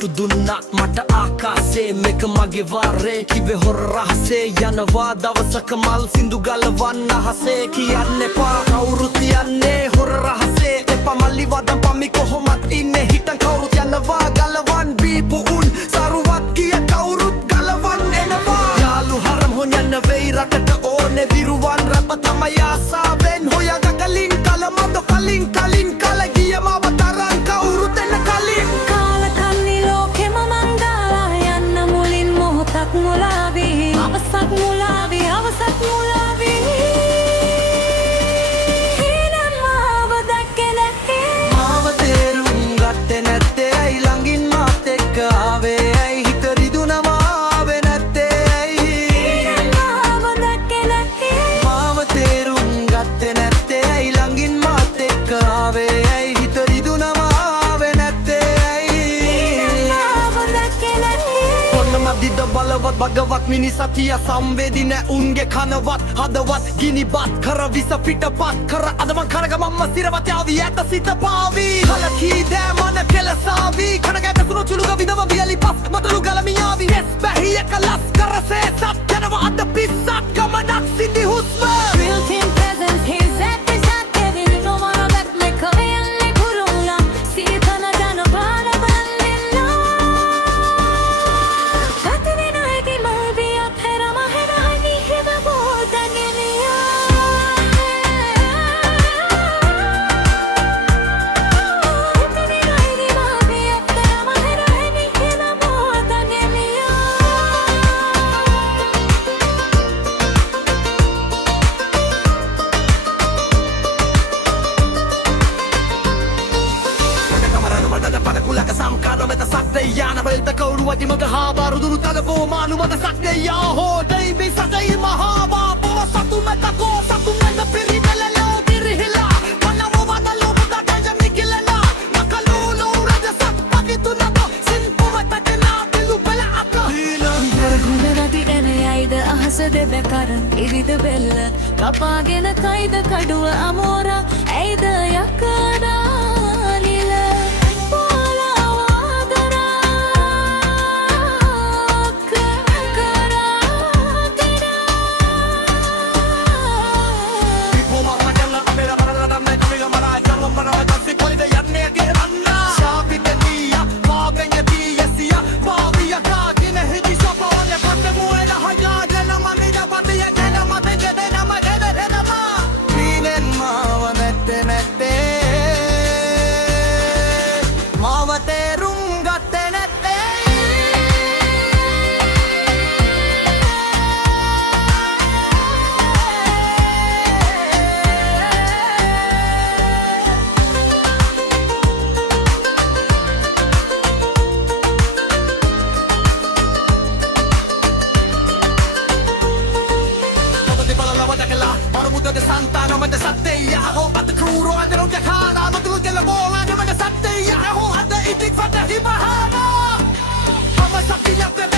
ඔට්ටු දුන්නත් මට ආකාසේ මේක මගේ වාරේ කිව්වේ හොර රහසේ යනවා දවසක මල් සින්දු ගලවන්න අහසේ කියන්න එපා කවුරුත් යන්නේ හොර රහසේ එපා මල්ලි වදන් පම්මි කොහොමත් ඉන්නේ හිටන් කවුරුත් යනවා ගලවන් බීපු උන් සරුවත් කිය කවුරුත් ගලවන් එනවා යාළු හරම් හොයන්න වෙයි රටට ඕනේ විරුවන් රැප තමයි ආසාවෙන් හොයාග කලින් කලමද කලින් කල ගිය මව තරන් කවුරුත් එන්න කලින් මුලාවී අවසක් මුලාවී හිනම් මාව දැක්කේ නැත්තේ මාව තේරුම් ගත්තේ නැත්තේ ඇයි ළඟින් මාත් එක්ක ආවේ ඇයි හිත රිදුනම ආවේ නැත්තේ ඇයි හිනම් මාව දැක්කේ නැත්තේ මාව තේරුම් ගත්තේ නැත්තේ ඇයි ළඟින් මාත් එක්ක ආවේ ඇයි හිත රිදුනම ආවේ නැත්තේ ඇයි හිනම් මාව දැක්කේ නැත්තේ ඔන්න මදිද බලවත් භගවත් මිනිසතිය සංවේදී නෑ උන්ගේ කනවත් හදවත් ගිනිබත් කර විස පිටපත් කර අද මං කරගමම්ම සිරවත් යාවී ඇත සිත පාවී කලකී දෑමන කෙලසාවී කනගැටසුණු චුළුග විදව වියලි පස් මතුළු ගලමියාවී හෙස් බැහිය කලස් කරසේ සත් යනව අද පිස්සත් ගමනක් සිදි හුස්ම Built in presence he's at the shot Kevin no wanna back my cover and kurula see kana jana para bandilla katne no eki malbiya phera mahena hani heba bodaniya katne no eki malbiya phera mahena hani heba bodaniya පලකුලක සම්කාරමත සක්දේ යාන wealth කවුරුවගේ මග හාබාරුදුරු තලබෝ මානුමද සක්දේ යා හෝදයි මේ සටයි මහාවා පොව සතු මත කෝ සතු මෙන්න පිරිමැලලෝ පිරිහිලා මනව වදලෝ මුදට ජමිකිලලා නකලූලෝ රජසක් පගිතුනක සින්පුවතකනා පිලු බල අක ගුණනති එනයයිද අහස දෙබැකර ඉරිද බෙල්ල කපාගෙන කයිද කඩුව අමෝරා ඇයිද යකඩාලිල Santana mata satteja och att kuro att de kan kana nåt ut eller båla de mata satteja och hade inte fatta i bahana mamma satt i hjärtat